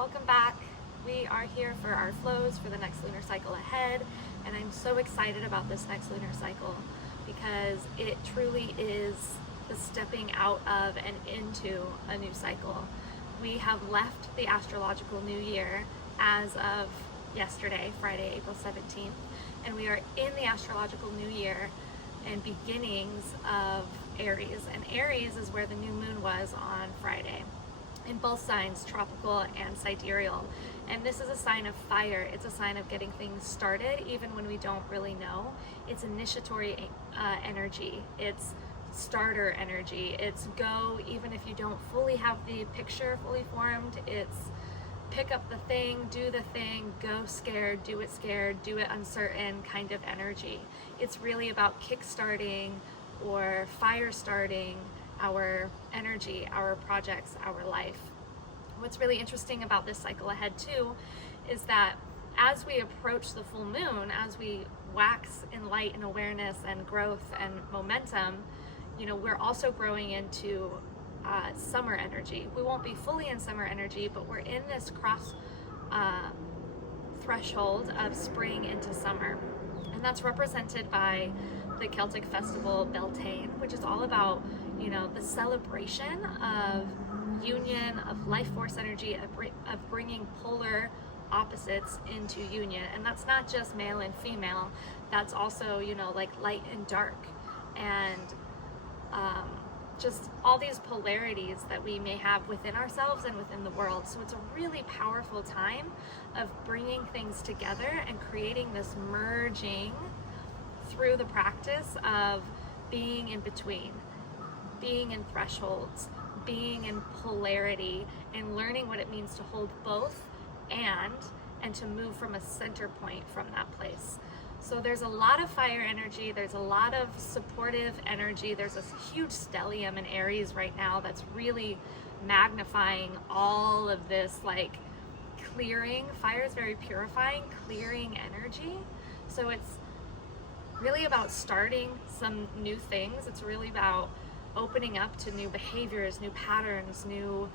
welcome back. We are here for our flows for the next lunar cycle ahead, and I'm so excited about this next lunar cycle because it truly is the stepping out of and into a new cycle. We have left the astrological new year as of yesterday, Friday, April 17th, and we are in the astrological new year and beginnings of Aries. And Aries is where the new moon was on Friday, in both signs, tropical and sidereal. And this is a sign of fire. It's a sign of getting things started even when we don't really know. It's initiatory energy. It's starter energy. It's go even if you don't fully have the picture fully formed. It's pick up the thing, do the thing, go scared, do it uncertain kind of energy. It's really about kickstarting or fire starting our energy, our projects, our life. What's really interesting about this cycle ahead too is that as we approach the full moon, as we wax in light and awareness and growth and momentum, we're also growing into summer energy. We won't be fully in summer energy, but we're in this cross threshold of spring into summer. And that's represented by the Celtic festival Beltane, which is all about, the celebration of union, of life force energy, of bringing polar opposites into union. And that's not just male and female, that's also, like light and dark, and just all these polarities that we may have within ourselves and within the world. So it's a really powerful time of bringing things together and creating this merging through the practice of being in between, being in thresholds, being in polarity, and learning what it means to hold both and to move from a center point from that place. So there's a lot of fire energy, there's a lot of supportive energy, there's this huge stellium in Aries right now that's really magnifying all of this, like clearing. Fire is very purifying, clearing energy. So it's really about starting some new things. It's really about opening up to new behaviors, new patterns, new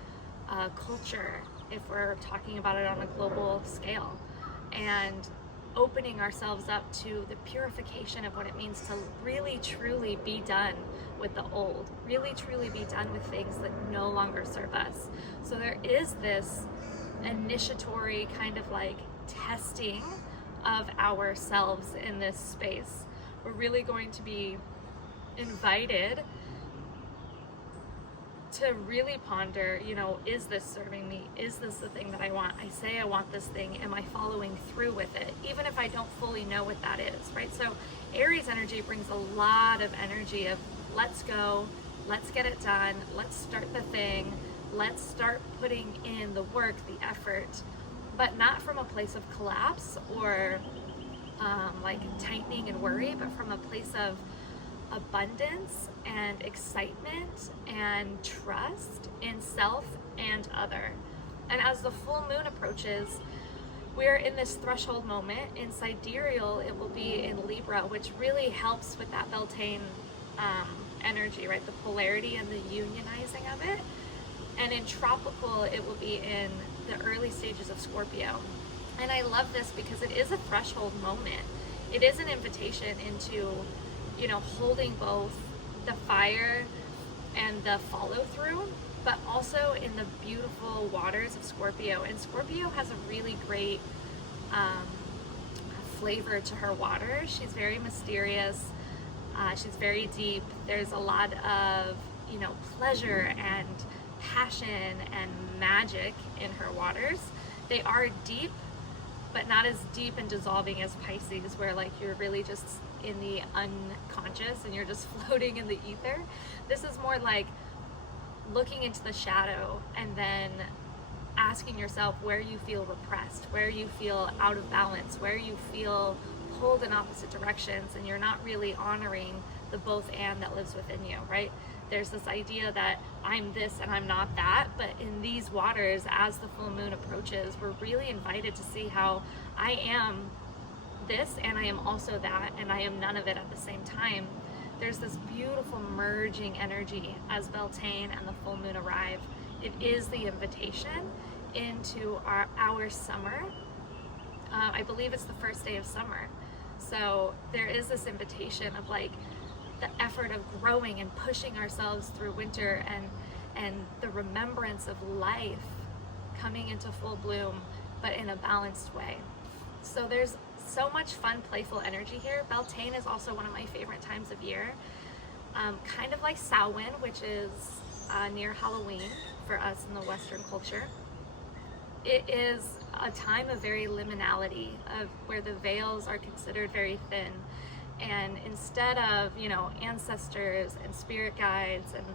culture, if we're talking about it on a global scale, and opening ourselves up to the purification of what it means to really truly be done with the old, really truly be done with things that no longer serve us. So there is this initiatory kind of like testing of ourselves in this space. We're really going to be invited to really ponder, is this serving me? Is this the thing that I want? I say I want this thing. Am I following through with it? Even if I don't fully know what that is, right? So Aries energy brings a lot of energy of let's go, let's get it done, let's start the thing, let's start putting in the work, the effort, but not from a place of collapse or like tightening and worry, but from a place of abundance and excitement and trust in self and other. And as the full moon approaches, we're in this threshold moment. In sidereal, it will be in Libra, which really helps with that Beltane energy, right? The polarity and the unionizing of it. And in tropical, it will be in the early stages of Scorpio. And I love this because it is a threshold moment. It is an invitation into holding both the fire and the follow through, but also in the beautiful waters of Scorpio. And Scorpio has a really great flavor to her water. She's very mysterious. She's very deep. There's a lot of, pleasure and passion and magic in her waters. They are deep, but not as deep and dissolving as Pisces, where like you're really just in the unconscious and you're just floating in the ether. This is more like looking into the shadow and then asking yourself where you feel repressed, where you feel out of balance, where you feel pulled in opposite directions, and you're not really honoring the both and that lives within you, right? There's this idea that I'm this and I'm not that, but in these waters, as the full moon approaches, we're really invited to see how I am this and I am also that, and I am none of it at the same time. There's this beautiful merging energy as Beltane and the full moon arrive. It is the invitation into our summer. I believe it's the first day of summer. So there is this invitation of like the effort of growing and pushing ourselves through winter, and the remembrance of life coming into full bloom, but in a balanced way. So there's so much fun, playful energy here. Beltane is also one of my favorite times of year. Kind of like Samhain, which is near Halloween for us in the Western culture. It is a time of very liminality, of where the veils are considered very thin. And instead of, you know, ancestors and spirit guides and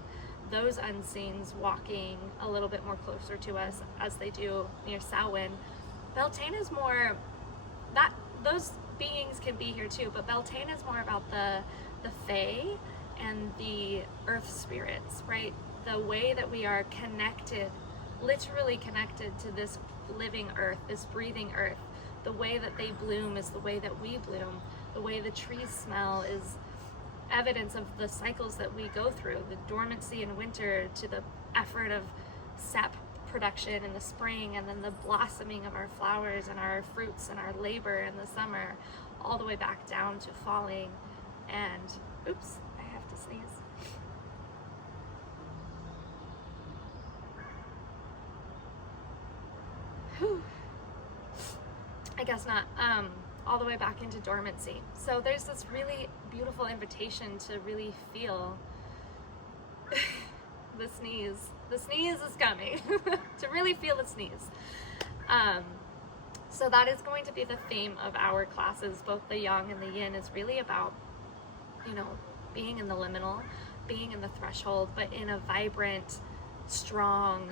those unseens walking a little bit more closer to us as they do near Samhain, Beltane is more, that those beings can be here too, but Beltane is more about the Fae and the earth spirits, right? The way that we are connected, literally connected to this living earth, this breathing earth. The way that they bloom is the way that we bloom. The way the trees smell is evidence of the cycles that we go through, the dormancy in winter to the effort of sap production in the spring, and then the blossoming of our flowers and our fruits and our labor in the summer, all the way back down to falling. And oops, I have to sneeze. Whew. I guess not. All the way back into dormancy. So there's this really beautiful invitation to really feel the sneeze. The sneeze is coming. To really feel the sneeze. So that is going to be the theme of our classes. Both the yang and the yin is really about, you know, being in the liminal, being in the threshold, but in a vibrant, strong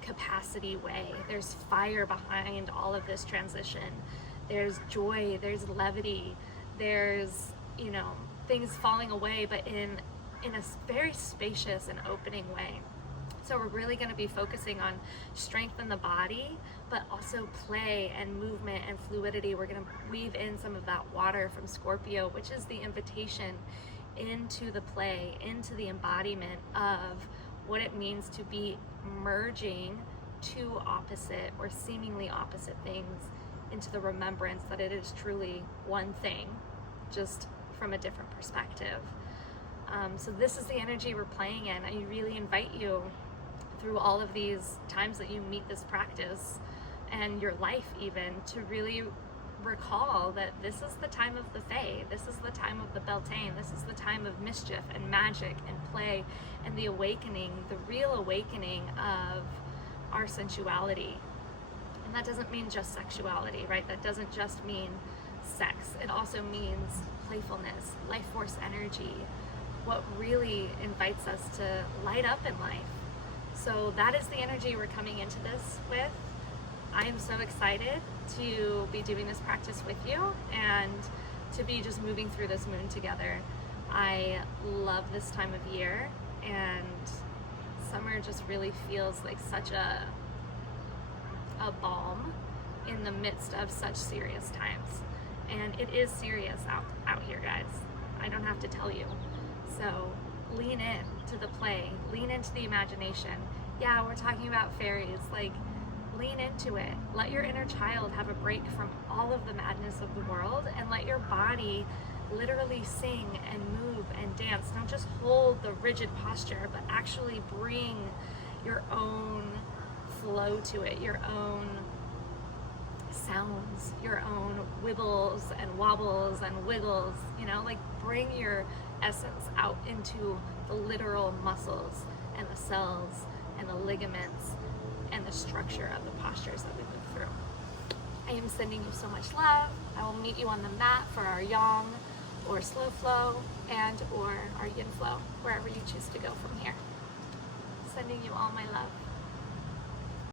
capacity way. There's fire behind all of this transition. There's joy, there's levity, there's, you know, things falling away, but in a very spacious and opening way. So we're really going to be focusing on strength in the body, but also play and movement and fluidity. We're going to weave in some of that water from Scorpio, which is the invitation into the play, into the embodiment of what it means to be merging two opposite or seemingly opposite things into the remembrance that it is truly one thing, just from a different perspective. So this is the energy we're playing in. I really invite you through all of these times that you meet this practice and your life even to really recall that this is the time of the Fae, this is the time of the Beltane, this is the time of mischief and magic and play and the awakening, the real awakening of our sensuality. And that doesn't mean just sexuality, right? That doesn't just mean sex. It also means playfulness, life force energy, what really invites us to light up in life. So that is the energy we're coming into this with. I am so excited to be doing this practice with you and to be just moving through this moon together. I love this time of year, and summer just really feels like such a balm in the midst of such serious times. And it is serious out here, guys. I don't have to tell you. So lean in to the play, lean into the imagination. Yeah, we're talking about fairies, like lean into it. Let your inner child have a break from all of the madness of the world, and let your body literally sing and move and dance. Don't just hold the rigid posture, but actually bring your own flow to it, your own sounds, your own wibbles and wobbles and wiggles, you know, like bring your essence out into the literal muscles and the cells and the ligaments and the structure of the postures that we move through. I am sending you so much love. I will meet you on the mat for our yang or slow flow and or our yin flow, wherever you choose to go from here. Sending you all my love.